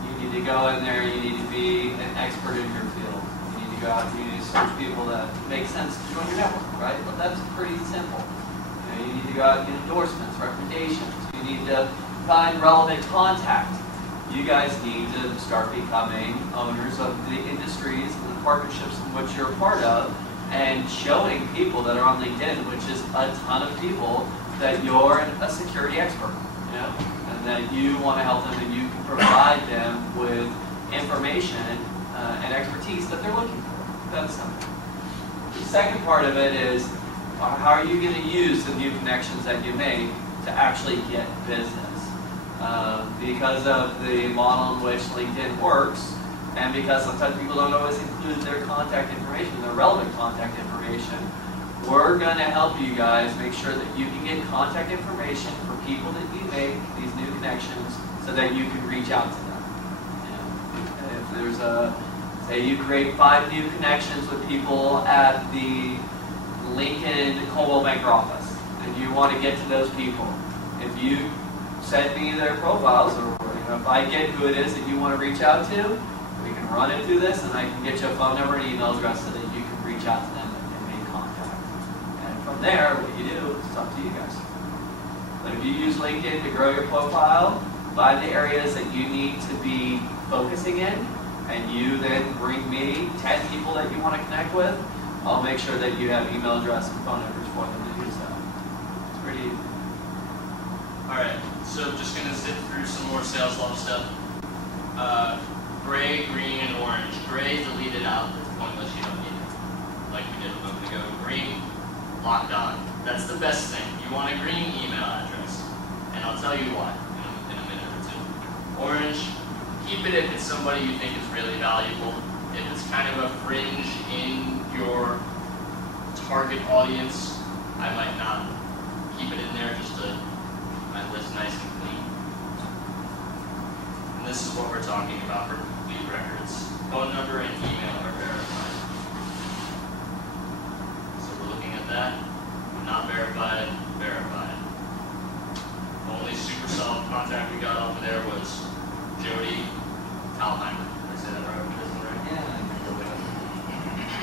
You need to go in there, you need to be an expert in your field. You need to go out, you need to search people that make sense to join your network, right? But that's pretty simple. You need to go out and get endorsements, recommendations. You need to find relevant contact. You guys need to start becoming owners of the industries and the partnerships in which you're a part of, and showing people that are on LinkedIn, which is a ton of people, that you're a security expert, you know, and that you want to help them and you can provide them with information and expertise that they're looking for. That's simple. The second part of it is, how are you going to use the new connections that you make to actually get business? Because of the model in which LinkedIn works, and because sometimes people don't always include their contact information, their relevant contact information, we're going to help you guys make sure that you can get contact information for people that you make, these new connections, so that you can reach out to them. You know, if there's say you create 5 new connections with people at the Lincoln Coldwell Banker office, and you want to get to those people. If you send me their profiles, or if I get who it is that you want to reach out to, we can run it through this, and I can get you a phone number and email address so that you can reach out to them and make contact. And from there, what you do, it's up to you guys. But if you use LinkedIn to grow your profile, find the areas that you need to be focusing in, and you then bring me 10 people that you want to connect with, I'll make sure that you have email address and phone numbers for them to do so. It's pretty easy. Alright, so I'm just going to zip through some more SalesLoft stuff. Gray, green, and orange. Gray, delete it out. It's pointless, you don't need it. Like we did a moment ago. Green, locked on. That's the best thing. You want a green email address. And I'll tell you why in a minute or two. Orange, keep it if it's somebody you think is really valuable. If it's kind of a fringe in your target audience, I might not keep it in there just to keep my list nice and clean. And this is what we're talking about for lead records. Phone number and email are verified. So we're looking at that. Not verified, verified. The only super solid contact we got off of there was Jody Talheimer. Did I say that right?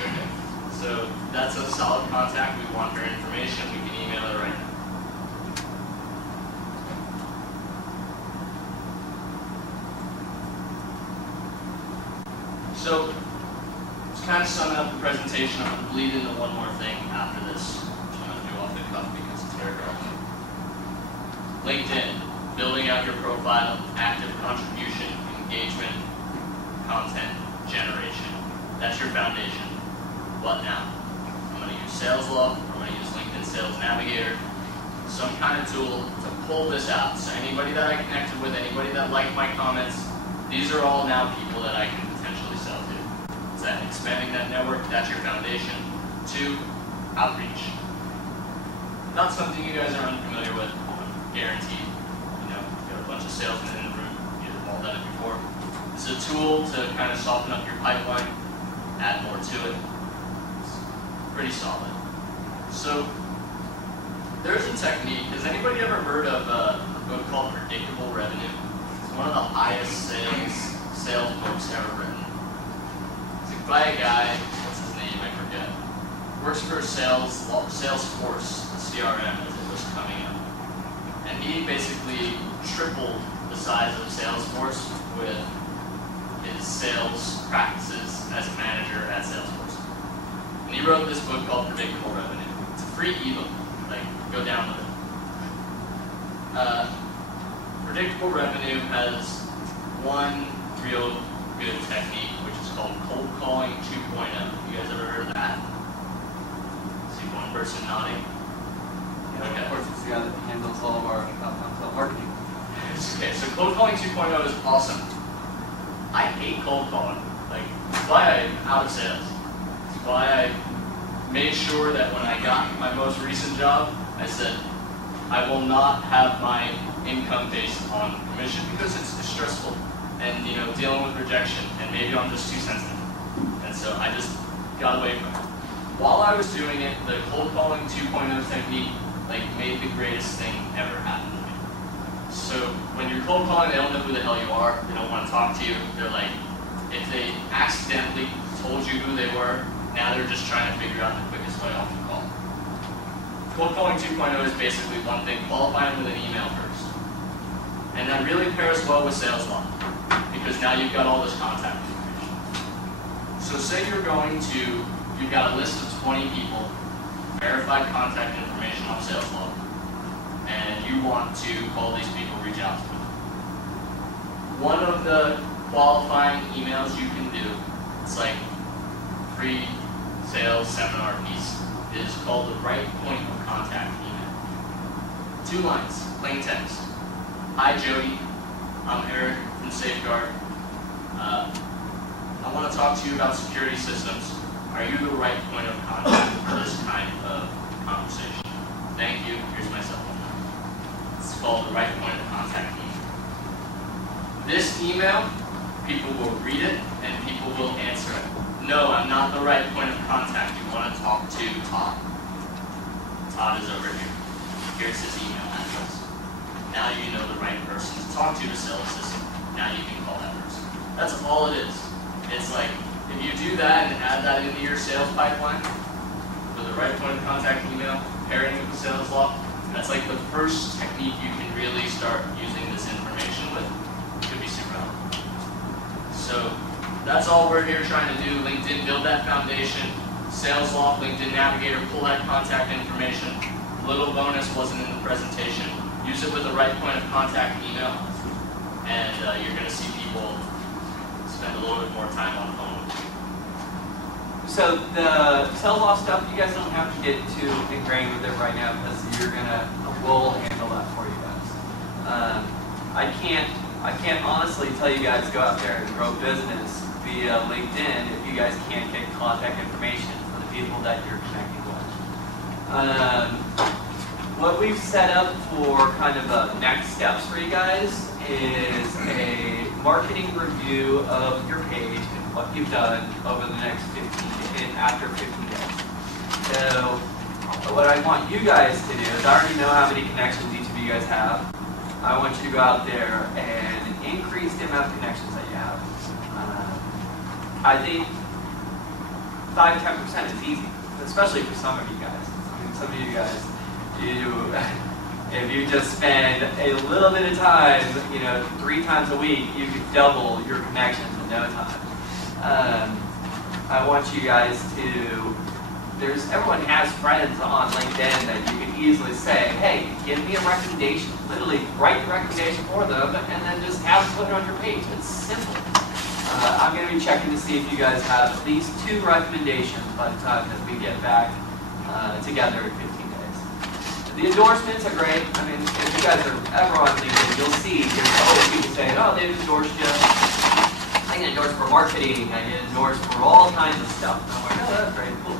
Okay. So that's a solid contact. We want her information. We can email her right now. So, to kind of sum up the presentation, I'm going to bleed into one more thing after this, which I'm going to do off the cuff because it's very relevant. LinkedIn, building out your profile, active contribution, engagement, content generation. That's your foundation. What now? I'm going to use SalesLoft, I'm going to use LinkedIn Sales Navigator, some kind of tool to pull this out. So anybody that I connected with, anybody that liked my comments, these are all now people that I can potentially sell to. Is that expanding that network? That's your foundation. 2, outreach. Not something you guys are unfamiliar with, guaranteed. You know, you've got a bunch of salesmen in the room, you've all done it before. It's a tool to kind of soften up your pipeline, add more to it. It's pretty solid. So, there's a technique. Has anybody ever heard of a book called Predictable Revenue? It's one of the highest sales books ever written. It's by a guy, what's his name, I forget. Works for Salesforce, the CRM as it was coming up. And he basically tripled the size of Salesforce with his sales practices as a manager at Salesforce. And he wrote this book called Predictable Revenue. It's a free ebook. Like, go download it. Predictable Revenue has one real good technique, which is called cold calling 2.0. You guys ever heard of that? See one person nodding. Yeah, Okay. of course, it's the guy that handles all of our outbound sales marketing. Okay, so cold calling 2.0 is awesome. I hate cold calling. Like, it's why I'm out of sales. It's why I made sure that when I got my most recent job, I said, I will not have my income based on commission because it's stressful. And, you know, dealing with rejection, and maybe I'm just too sensitive. And so I just got away from it. While I was doing it, the cold calling 2.0 technique, like, made the greatest thing ever happen to me. So when you're cold calling, they don't know who the hell you are. They don't want to talk to you. They're like, if they accidentally told you who they were, now they're just trying to figure out the quickest way off the call. Cold calling 2.0 is basically one thing, qualify them with an email first. And that really pairs well with SalesLoft, because now you've got all this contact information. So say you've got a list of 20 people, verified contact information on SalesLoft, and you want to call these people, reach out to them. One of the qualifying emails you can do, it's like free sales seminar piece, is called the right point of contact email. 2 lines, plain text. Hi Jody, I'm Eric from Safeguard. I want to talk to you about security systems. Are you the right point of contact for this kind of conversation? Thank you, here's my cell phone number. It's called the right point of contact email. This email, people will read it and people will answer it. No, I'm not the right point of contact. You want to talk to Todd. Todd is over here. Here's his email address. Now you know the right person to talk to sell a system. Now you can call that person. That's all it is. It's like, if you do that and add that into your sales pipeline, with the right point of contact email, pairing it with SalesLoft, that's like the first technique you can really start using this information with. It could be super helpful. So, that's all we're here trying to do. LinkedIn, build that foundation. SalesLoft, LinkedIn Navigator, pull that contact information. Little bonus wasn't in the presentation. Use it with the right point of contact email, and you're going to see people spend a little bit more time on the phone. So the SalesLoft stuff, you guys don't have to get too ingrained with it right now because we'll handle that for you guys. I can't honestly tell you guys to go out there and grow business via LinkedIn if you guys can't get contact information for the people that you're connecting with. What we've set up for kind of next steps for you guys is a marketing review of your page and what you've done over the next 15 and after 15 days. So what I want you guys to do is, I already know how many connections each of you guys have. I want you to go out there and increase the amount of connections that you have. I think 5–10% is easy, especially for some of you guys. I mean, some of you guys, if you just spend a little bit of time, 3 times a week, you could double your connections in no time. I want you guys to, everyone has friends on LinkedIn that you can easily say, hey, give me a recommendation. Literally write the recommendation for them and then just have them put it on your page. It's simple. I'm going to be checking to see if you guys have at least 2 recommendations by the time that we get back together in 15 days. The endorsements are great. I mean, if you guys are ever on LinkedIn, you'll see there's always people saying, oh, they've endorsed you. I get endorsed for marketing. I get endorsed for all kinds of stuff. And I'm like, oh, that's very cool.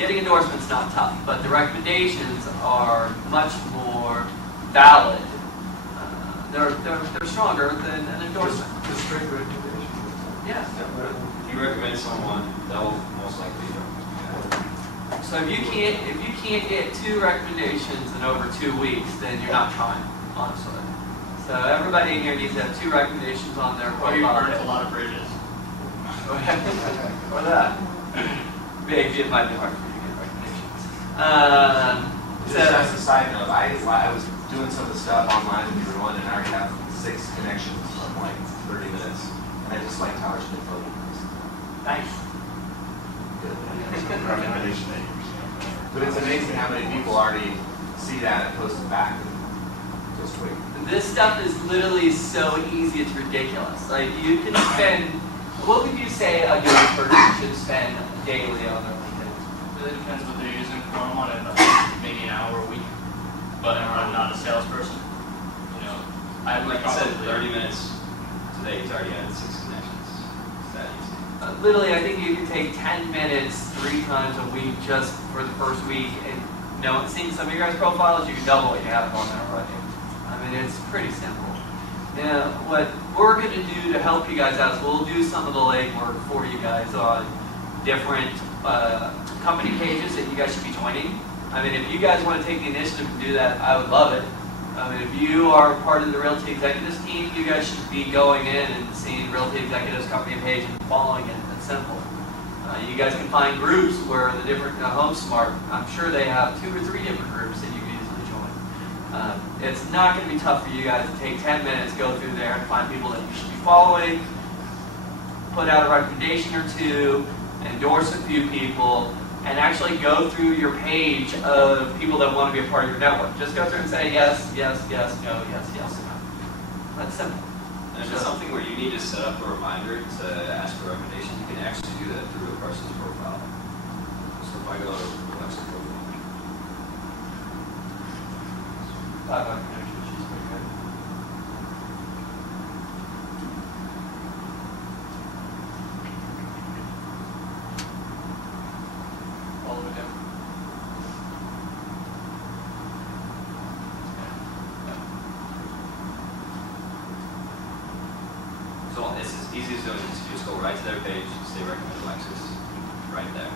Getting endorsements not tough, but the recommendations are much more valid. They're stronger than an endorsement. The straight recommendation. Yeah. If you recommend someone, they'll most likely recommend. So if you can't get 2 recommendations in over 2 weeks, then you're not trying, honestly. So everybody in here needs to have 2 recommendations on their Or you profile. burnt a lot of bridges. Or that. Maybe it might be hard for you to get recommendations. Just as a side note, I was doing some of the stuff online when you were on, and I already have 6 connections from like 30 minutes. And I just like how it's been focused. Nice. Recommendation 80%. But it's amazing how many people already see that and post it back and just quick. This stuff is literally so easy, it's ridiculous. Like, you can spend, what would you say a good person should spend daily on their LinkedIn? Really depends what they're using. I'm on it maybe an hour a week, but I'm not a salesperson. I would Like you said, probably 30 minutes today, he's already had 6 connections. It's that easy. Literally, I think you can take 10 minutes 3 times a week just for the first week, and seeing some of your guys' profiles, you can double what you have on there already. I mean, it's pretty simple. Now, what we're going to do to help you guys out is we'll do some of the legwork for you guys on different company pages that you guys should be joining. I mean, if you guys want to take the initiative to do that, I would love it. I mean, if you are part of the Realty Executives team, you guys should be going in and seeing Realty Executives company page and following it. It's simple. You guys can find groups where the different HomeSmart, I'm sure they have 2 or 3 different groups that you can easily join. It's not going to be tough for you guys to take 10 minutes, go through there and find people that you should be following, put out a recommendation or 2, endorse a few people, and actually go through your page of people that want to be a part of your network. Just go through and say yes, yes, yes, no, yes, yes, no. That's simple. And if it's something where you need to set up a reminder to ask for a recommendation, you can actually do that through a person's profile. So if I go to Alexa's profile. 5 connections, she's pretty good. All the way down. So it's as easy as doing this. You just go right to their page, say recommend Alexis, right there.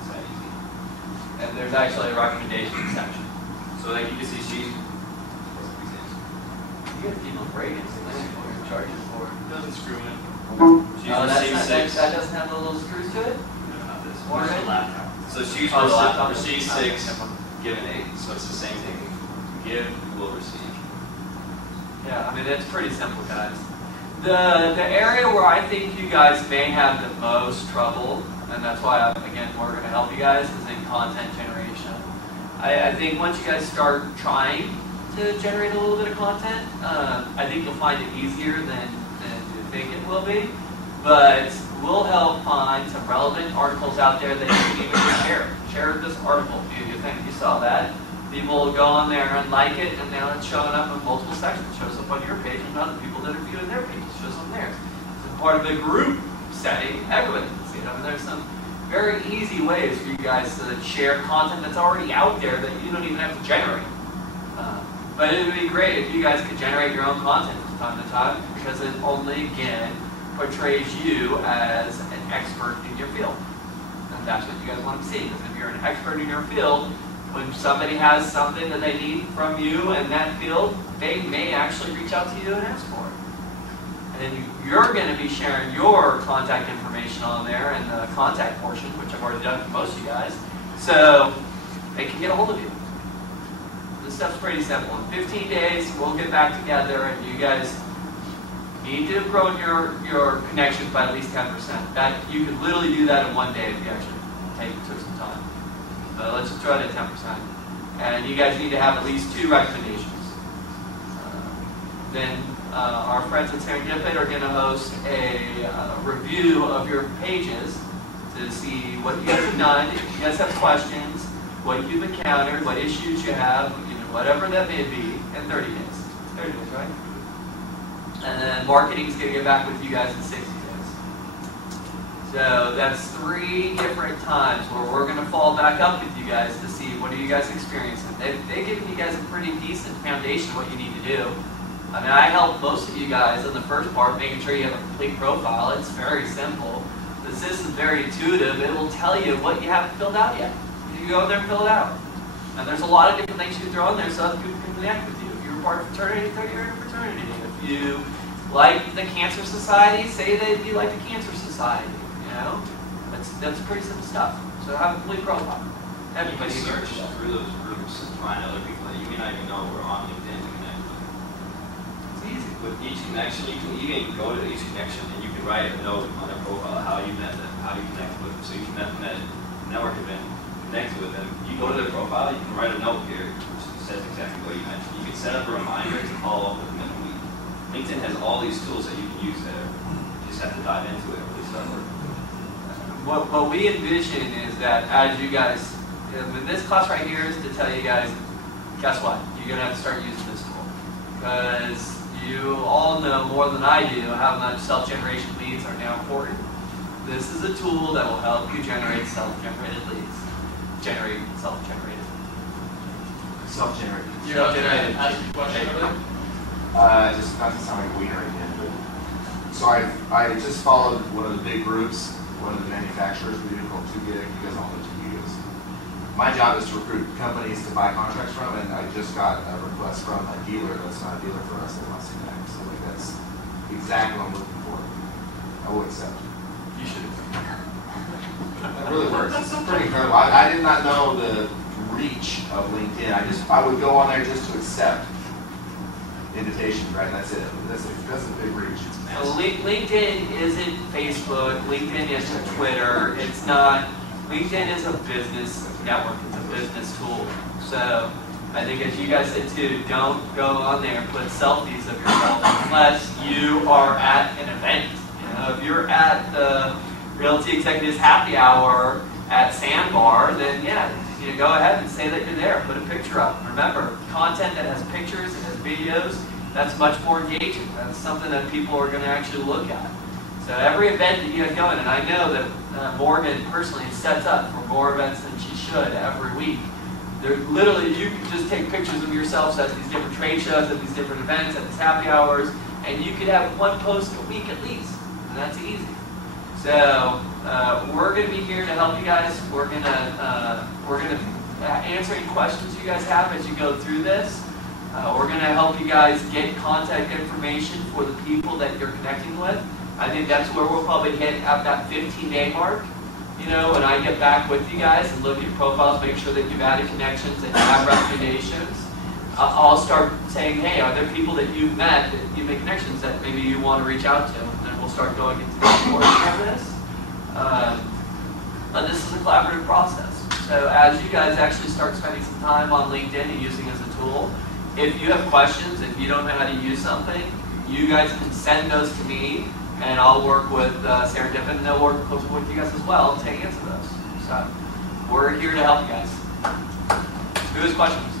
It's that easy. And there's actually a recommendation section. So like you can see she's You get people ratings, and then you're charging for it. It doesn't screw in. she's Oh, that's received not, 6. that doesn't have the little screws to it? Not this Or one. it? The laptop. So she's Oh, the laptop? received Okay, 6, never mind. given 8. So it's the same thing. Give, you will receive. Yeah, I mean, it's pretty simple, guys. The area where I think you guys may have the most trouble, and that's why, again, we're going to help you guys, is in content generation. I think once you guys start trying to generate a little bit of content, I think you'll find it easier than you think it will be. But we'll help find some relevant articles out there that you can even share. Share this article if you think you saw that. People will go on there and like it, and now it's showing up in multiple sections. It shows up on your page, and other people that are viewing their page, it shows up theirs. It's part of the group setting. Everybody can see it. I mean, there's some very easy ways for you guys to share content that's already out there that you don't even have to generate. But it would be great if you guys could generate your own content. from time to time because it only, again, portrays you as an expert in your field. And that's what you guys want to see, because if you're an expert in your field, when somebody has something that they need from you in that field, they may actually reach out to you and ask for it. And then you're going to be sharing your contact information on there in the contact portion, which I've already done for most of you guys, so they can get a hold of you. This stuff's pretty simple. In 15 days, we'll get back together, and you guys need to have grown your connections by at least 10%. That you could literally do that in one day if you actually took some time. But let's just try it at 10%. And you guys need to have at least 2 recommendations. Then our friends at Serendipity are going to host a review of your pages to see what you guys have done, if you guys have questions, what you've encountered, what issues you have, whatever that may be, in 30 days. 30 days, right? And then marketing's going to get back with you guys in 60 days. So that's 3 different times where we're going to follow back up with you guys to see what are you guys experiencing. They've given you guys a pretty decent foundation of what you need to do. I mean, I helped most of you guys in the first part, making sure you have a complete profile. It's very simple. The system's very intuitive. It will tell you what you haven't filled out yet. You go in there and fill it out. And there's a lot of different things you can throw in there so other people can connect with you. If you're a part of a fraternity, throw you're in a fraternity. If you like the Cancer Society, say that you like the Cancer Society. That's pretty simple stuff. So have a complete profile. Everybody You can can search through those groups and find other people that you may not even know were on LinkedIn to connect with. It's easy. With each connection, you can even go to each connection and you can write a note on their profile how you met them, how you connected with them. So you met them at a network event, connected with them. You go to their profile, you can write a note here which says exactly what you mentioned. You can set up a reminder to follow up with them in a week. LinkedIn has all these tools that you can use there. You just have to dive into it really start working. What we envision is that as you guys, this class right here is to tell you guys, guess what? You're going to have to start using this tool. Because you all know more than I do how much self-generation leads are now important. This is a tool that will help you generate self-generated leads. Generate self-generated. Self-generated. You're not going to ask a question over there? Just not to sound like a wiener again, but so I just followed one of the big groups, one of the manufacturers we do called 2GIG. You guys all know 2GIG is. My job is to recruit companies to buy contracts from, and I just got a request from a dealer that's not a dealer for us that wants to connect. So like that's exactly what I'm looking for. I will accept. You should have. It really works. It's pretty incredible. I did not know the reach of LinkedIn. I would go on there just to accept invitations, right? That's it. That's a big reach. So LinkedIn isn't Facebook. LinkedIn isn't Twitter. It's not. LinkedIn is a business network. It's a business tool. So I think, as you guys said too, don't go on there and put selfies of yourself unless you are at an event. If you're at the Realty Executives Happy Hour at Sandbar, then yeah, go ahead and say that you're there. Put a picture up. Remember, content that has pictures and has videos, that's much more engaging. That's something that people are going to actually look at. So every event that you guys go in, and I know that Morgan personally sets up for more events than she should every week. They're literally, you can just take pictures of yourselves at these different trade shows, at these different events, at these happy hours, and you could have one post a week at least. And that's easy. So we're going to be here to help you guys. We're going to answer any questions you guys have as you go through this. We're going to help you guys get contact information for the people that you're connecting with. I think that's where we'll probably hit at that 15-day mark. When I get back with you guys and look at your profiles, make sure that you've added connections, that you have recommendations. I'll start saying, hey, are there people that you've met that you make connections that maybe you want to reach out to? And then we'll start going into the portion of this. And this is a collaborative process. So as you guys actually start spending some time on LinkedIn and using it as a tool, if you have questions, if you don't know how to use something, you guys can send those to me, and I'll work with Serendipity, and they'll work with you guys as well to answer those. So we're here to help you guys. Who has questions?